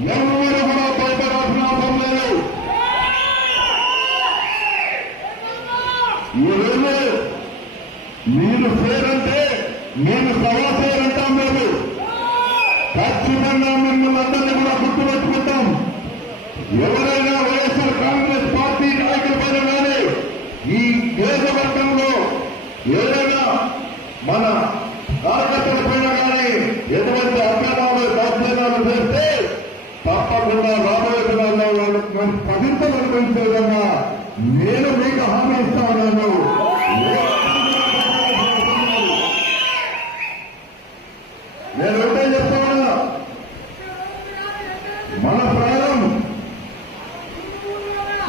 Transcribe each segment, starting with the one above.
ఎవరు కూడా భయపడాల్సిన అవసరం లేదు. ఈరోజు మీరు పేరంటే నేను సభా పేరంటాం లేదు. ఖచ్చితంగా మిమ్మల్ని అందరినీ కూడా గుర్తుపెట్టుకుంటాం. ఎవరైనా వైఎస్ఆర్ కాంగ్రెస్ పార్టీ నాయకుల పైన కానీ ఈ నియోజకవర్గంలో ఏదైనా మన కార్యకర్తల పైన కానీ ఎటువంటి అభ్యర్థాలు దౌర్జన్యాలు చేస్తే తప్పకుండా రాబోయే దినాల్లో పవిత్రలు పెంచే విధంగా నేను మీకు హామీ ఇస్తా ఉన్నాను. నేను ఒకటే చెప్తా ఉన్నా, మన ప్రాణం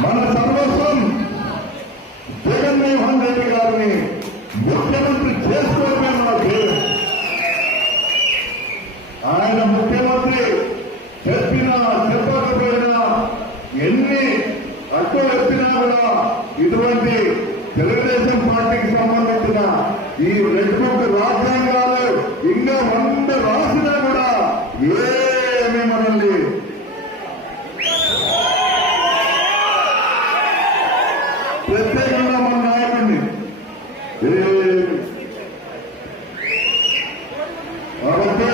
మన సర్వస్వం జగన్మోహన్ రెడ్డి గారిని ముఖ్యమంత్రి చేసుకోవడమే మన ధ్యేయం. ఆయన ముఖ్యమంత్రి చెప్పినా చెప్పకపోయినా ఎన్ని అడ్డు వచ్చినా కూడా ఇటువంటి తెలుగుదేశం పార్టీకి సంబంధించిన ఈ 2 రాజ్యాంగాలు ఇంకా 100 రాసినా కూడా ఏమీ మనల్ని ప్రత్యేకంగా మన నాయకుడిని కాబట్టి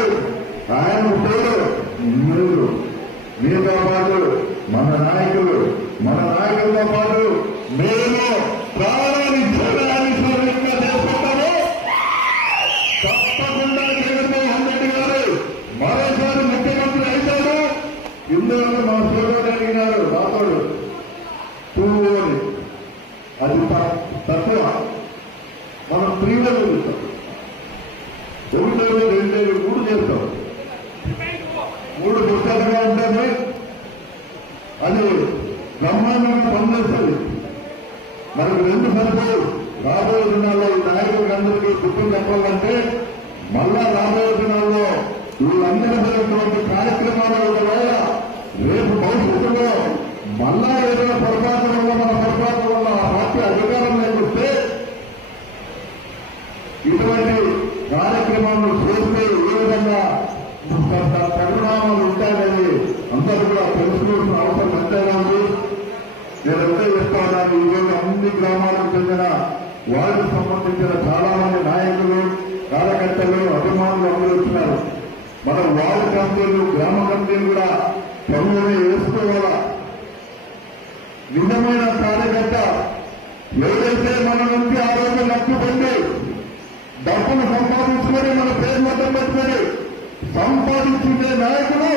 ఆయన పేరు మీరు మీతో పాటు మన నాయకులతో పాటు మేము ప్రాణాన్ని జీవనాన్ని స్వరంగా చేసుకుంటాము. తప్పకుండా జగన్మోహన్ రెడ్డి గారు మరోసారి ముఖ్యమంత్రి అవుతాడు. ఇందులో మా సోదరుడు అడిగినారు రాతోడు 2 అని, అది తక్కువ. మనం 3 చూస్తాం, 1 2 3 చేస్తాం. 3 పుస్తకంగా ఉంటుంది, అది బ్రహ్మాండంగా పనిచేస్తుంది. మనకు 2 సరిపోదు. రాబోయే దినాల్లో ఈ నాయకులందరికీ గుర్తులు చెప్పాలంటే మళ్ళా రాబోయే దినాల్లో వీళ్ళందరూ జరిగినటువంటి కార్యక్రమాల వల్ల రేపు భవిష్యత్తులో మళ్ళా ఏదైనా పొరపాటు వల్ల మన పొరపాటు వల్ల ఆ పార్టీ అధికారంలోకి వస్తే ఇటువంటి కార్యక్రమాలను చేస్తే ఏ విధంగా పరిణామాలు ఉంటాయని అందరూ కూడా తెలుసుకోవాల్సిన అవసరం ఎంతైనా ఉంది. నేను ఎంతో చెప్తాను, ఈరోజు అన్ని గ్రామాలకు చెందిన వారికి సంబంధించిన చాలా మంది నాయకులు, కార్యకర్తలు, అభిమానులు అందరూ వచ్చినారు. మన వార్డు కమిటీలు, గ్రామ కమిటీలు కూడా పనులని వేసుకోవాలా. నిజమైన కార్యకర్త ఏదైతే మన నుంచి ఆ రోజు నక్కుపోయింది డబ్బులు సంపాదించుకొని మన పేరు మొత్తం పెట్టుకొని సంపాదించుకునే నాయకులు